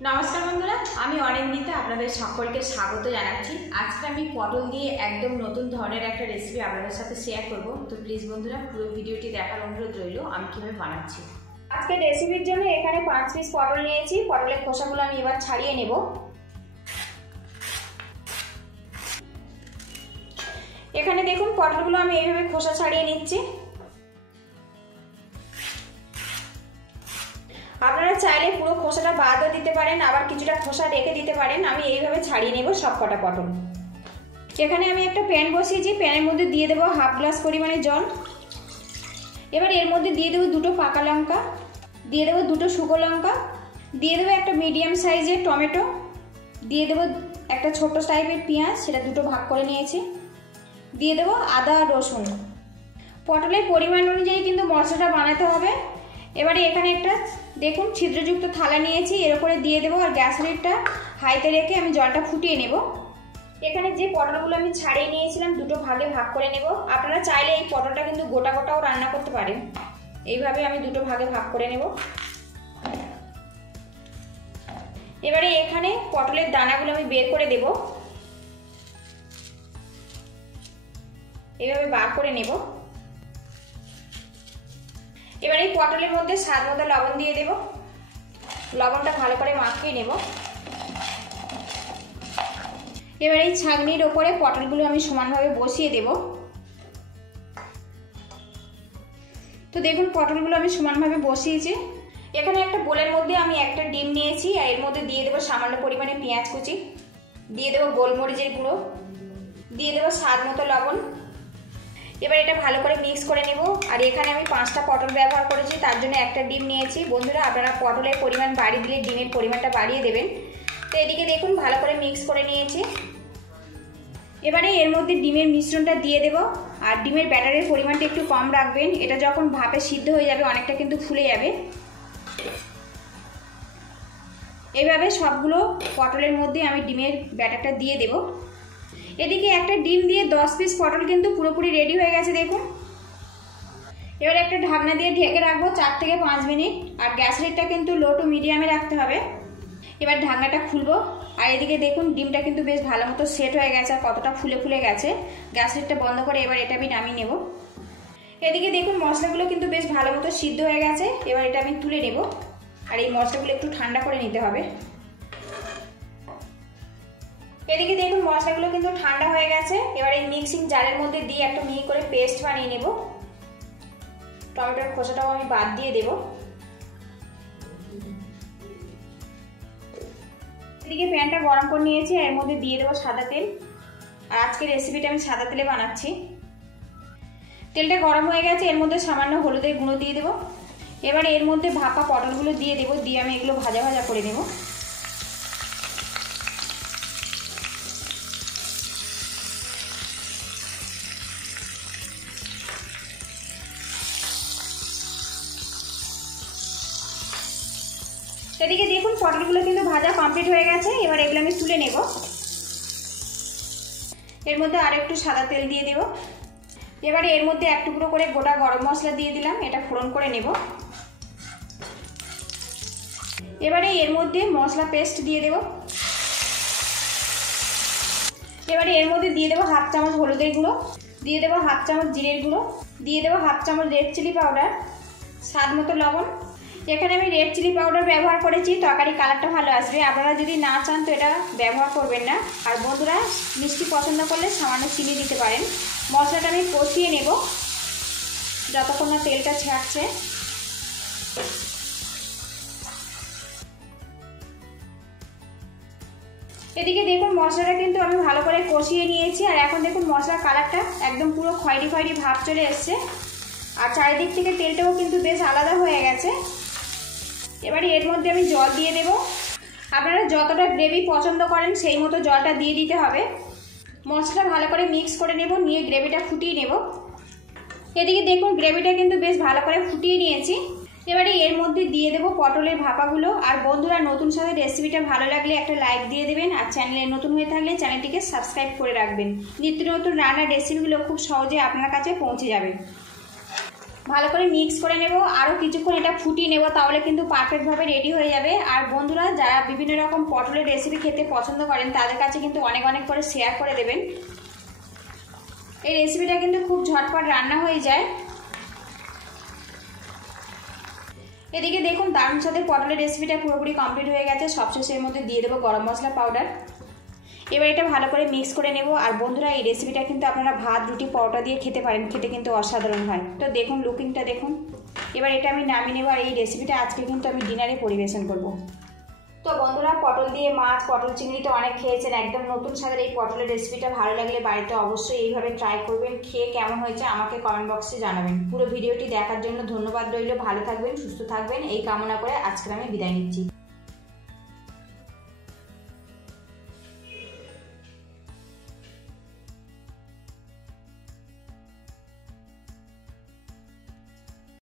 नमस्कार बंधुरा आमी अनिंदिता आपनादेर सकलके स्वागत जानाच्छि। आजके आमी पटल दिए एकदम नतून धरनेर एकटा रेसिपि आपनादेर साथे शेयर करब। तो प्लिज बंधुरा पुरो भिडियोटी देखार अनुरोध रइलो आमी किभाबे बानाच्छि। आजके रेसिपिर जोन्नो एखाने 5 पिस पटल नियेछि। पटलेर खोसागुलो आमी एबार छाड़िये नेब। एखाने देखुन पटलगुलो आमी एइभाबे खोसा छाड़िये निচ্ছি। আপনারা চাইলে পুরো খোসাটা বাদও দিতে পারেন, আবার কিছুটা খোসা রেখে দিতে পারেন। আমি এইভাবে ছাড়িয়ে নেব সবকটা পটল। এখানে আমি একটা প্যান বসিয়েছি, প্যানের মধ্যে দিয়ে দেব হাফ গ্লাস পরিমাণে জল। এবার এর মধ্যে দিয়ে দেব দুটো পাকা লঙ্কা, দিয়ে দেব দুটো শুকনো লঙ্কা, দিয়ে দেব একটা মিডিয়াম সাইজের টমেটো, দিয়ে দেব একটা ছোট টাইপের পেঁয়াজ, সেটা দুটো ভাগ করে নিয়েছি, দিয়ে দেব আদা আর রসুন। পটলের পরিমাণ অনুযায়ী কিন্তু মশলাটা বানাতে হবে। এবারে এখানে একটা দেখুন ছিদ্রযুক্ত থালা নিয়েছি, এর উপরে দিয়ে দেবো আর গ্যাস লিডটা হাইতে রেখে আমি জলটা ফুটিয়ে নেব। এখানে যে পটলগুলো আমি ছাড়িয়ে নিয়েছিলাম দুটো ভাগে ভাগ করে নেব। আপনারা চাইলে এই পটলটা কিন্তু গোটা গোটাও রান্না করতে পারেন। এইভাবে আমি দুটো ভাগে ভাগ করে নেব। এবারে এখানে পটলের দানাগুলো আমি বের করে দেব, এইভাবে বার করে নেব। এবার এই পটলের মধ্যে স্বাদ মতো লবণ দিয়ে দেব, লবণটা ভালো করে মাখিয়ে নেব। এবার এই ছাঁকনির উপরে পটলগুলো আমি সমানভাবে বসিয়ে দেব। তো দেখুন পটলগুলো আমি সমানভাবে বসিয়েছি। এখানে একটা বোলের মধ্যে আমি একটা ডিম নিয়েছি আর এর মধ্যে দিয়ে দেব সামান্য পরিমাণে পেঁয়াজ কুচি, দিয়ে দেব গোলমরিচের গুঁড়ো, দিয়ে দেব স্বাদ মতো লবণ। এবার এটা ভালো করে মিক্স করে নেব। আর এখানে আমি 5টা পটল ব্যবহার করেছি, তার জন্য একটা ডিম নিয়েছি। বন্ধুরা আপনারা পটলের পরিমাণ বাড়িয়ে দিলে ডিমের পরিমাণটা বাড়িয়ে দেবেন। তো এদিকে দেখুন ভালো করে মিক্স করে নিয়েছি। এবারে এর মধ্যে ডিমের মিশ্রণটা দিয়ে দেব। আর ডিমের ব্যাটারের পরিমাণটা একটু কম রাখবেন, এটা যখন ভাপে সিদ্ধ হয়ে যাবে অনেকটা কিন্তু ফুলে যাবে। এইভাবে সবগুলো পটলের মধ্যে আমি ডিমের ব্যাটারটা দিয়ে দেব। এদিকে একটা ডিম দিয়ে 10 পিস পটল কিন্তু পুরোপুরি রেডি হয়ে গেছে দেখুন। এবার একটা ঢাকনা দিয়ে ঢেকে রাখবো 4 থেকে 5 মিনিট। আর গ্যাস রেটটা কিন্তু লো টু মিডিয়ামে রাখতে হবে। এবার ঢাকনাটা খুলবো। আর এদিকে দেখুন ডিমটা কিন্তু বেশ ভালো মতো সেট হয়ে গেছে আর কতটা ফুলে ফুলে গেছে। গ্যাস রেটটা বন্ধ করে এবার এটা আমি নামিয়ে নেব। এদিকে দেখুন মশলাগুলো কিন্তু বেশ ভালো মতো সিদ্ধ হয়ে গেছে। এবার এটা আমি তুলে নেব। আর এই মশলাগুলো একটু ঠান্ডা করে নিতে হবে। এদিকে দেখুন মশলাগুলো কিন্তু ঠান্ডা হয়ে গেছে। এবার এই মিক্সিং জারের মধ্যে দিয়ে একটা মিহি করে পেস্ট বানিয়ে নেব। টমেটোর খোসাটাও আমি বাদ দিয়ে দেব। এদিকে প্যানটা গরম করে নিয়েছি, এর মধ্যে দিয়ে দেবো সাদা তেল। আর আজকের রেসিপিটা আমি সাদা তেলে বানাচ্ছি। তেলটা গরম হয়ে গেছে, এর মধ্যে সামান্য হলুদের গুঁড়ো দিয়ে দেবো। এবার এর মধ্যে ভাপা পটলগুলো দিয়ে দেবো, দিয়ে আমি এগুলো ভাজা ভাজা করে নেব। এদিকে দেখুন পটলগুলো কিন্তু ভাজা কমপ্লিট হয়ে গেছে। এবার এগুলো আমি তুলে নেব। এর মধ্যে আর একটু সাদা তেল দিয়ে দেব। এবারে এর মধ্যে এক টুকরো করে গোটা গরম মশলা দিয়ে দিলাম, এটা ফোড়ন করে নেব। এবারে এর মধ্যে মশলা পেস্ট দিয়ে দেব। এবারে এর মধ্যে দিয়ে দেব হাফ চামচ হলুদের গুঁড়ো, দিয়ে দেব হাফ চামচ জিরের গুঁড়ো, দিয়ে দেব হাফ চামচ রেড চিলি পাউডার, স্বাদ মতো লবণ। এখানে আমি রেড চিলি পাউডার ব্যবহার করেছি, তরকারি কালারটা ভালো আসবে। আপনারা যদি না চান তো এটা ব্যবহার করবেন না। আর বন্ধুরা মিষ্টি পছন্দ করলে সামান্য চিনি দিতে পারেন। মশলাটা আমি কষিয়ে নেব যতক্ষণ না তেলটা ছাড়ছে। এদিকে দেখুন মশলাটা কিন্তু আমি ভালো করে কষিয়ে নিয়েছি। আর এখন দেখুন মশলার কালারটা একদম পুরো খয়েরি খয়েরি ভাব চলে এসছে। আর চারিদিক থেকে তেলটাও কিন্তু বেশ আলাদা হয়ে গেছে। এবারে এর মধ্যে আমি জল দিয়ে দেব। আপনারা যতটা গ্রেভি পছন্দ করেন সেই মতো জলটা দিয়ে দিতে হবে। মশলা ভালো করে মিক্স করে নেব, নিয়ে গ্রেভিটা ফুটিয়ে নেব। এদিকে দেখুন গ্রেভিটা কিন্তু বেশ ভালো করে ফুটিয়ে নিয়েছি। এবারে এর মধ্যে দিয়ে দেব পটলের ভাপাগুলো। আর বন্ধুরা নতুন সাথে রেসিপিটা ভালো লাগলে একটা লাইক দিয়ে দেবেন। আর চ্যানেলে নতুন হয়ে থাকলে চ্যানেলটিকে সাবস্ক্রাইব করে রাখবেন। নিত্য নতুন রান্নার রেসিপিগুলো খুব সহজে আপনার কাছে পৌঁছে যাবে। ভালো করে মিক্স করে নেব, আরও কিছুক্ষণ এটা ফুটিয়ে নেব, তাহলে কিন্তু পারফেক্টভাবে রেডি হয়ে যাবে। আর বন্ধুরা যারা বিভিন্ন রকম পটলের রেসিপি খেতে পছন্দ করেন তাদের কাছে কিন্তু অনেক অনেক করে শেয়ার করে দেবেন। এই রেসিপিটা কিন্তু খুব ঝটপট রান্না হয়ে যায়। এদিকে দেখুন তার সাথে পটলের রেসিপিটা পুরোপুরি কমপ্লিট হয়ে গেছে। সবশেষে এর মধ্যে দিয়ে দেবো গরম মশলা পাউডার। এবার এটা ভালো করে মিক্স করে নেব। আর বন্ধুরা এই রেসিপিটা কিন্তু আপনারা ভাত, রুটি, পরোটা দিয়ে খেতে পারেন, খেতে কিন্তু অসাধারণ হয়। তো দেখুন লুকিংটা দেখুন। এবার এটা আমি নামিয়ে নেব। আর এই রেসিপিটা আজকে কিন্তু আমি ডিনারে পরিবেশন করব। তো বন্ধুরা পটল দিয়ে মাছ, পটল চিংড়ি তো অনেক খেয়েছেন, একদম নতুন স্বাদের এই পটলের রেসিপিটা ভালো লাগলে বাড়িতে অবশ্যই এইভাবে ট্রাই করবেন। খেয়ে কেমন হয়েছে আমাকে কমেন্ট বক্সে জানাবেন। পুরো ভিডিওটি দেখার জন্য ধন্যবাদ রইল। ভালো থাকবেন, সুস্থ থাকবেন এই কামনা করে আজকে আমি বিদায় নিচ্ছি।